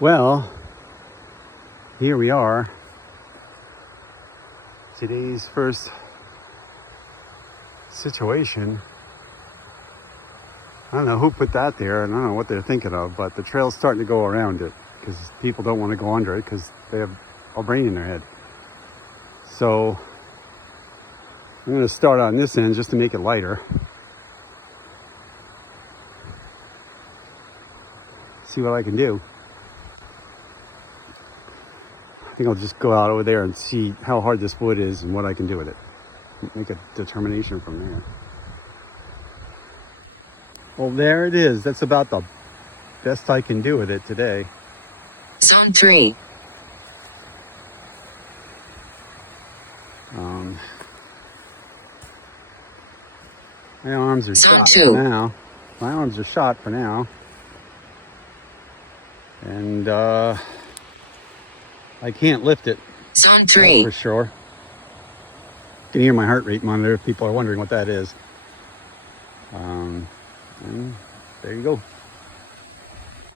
Well, here we are. Today's first situation. I don't know who put that there, and I don't know what they're thinking of, but the trail's starting to go around it because people don't want to go under it because they have a brain in their head. So I'm going to start on this end just to make it lighter. See what I can do. I think I'll just go out over there and see how hard this wood is and what I can do with it. Make a determination from there. Well, there it is. That's about the best I can do with it today. Zone 3. My arms are Zone shot 2. for now. My arms are shot for now. And I can't lift it. Zone 3. For sure. You can hear my heart rate monitor if people are wondering what that is. And there you go.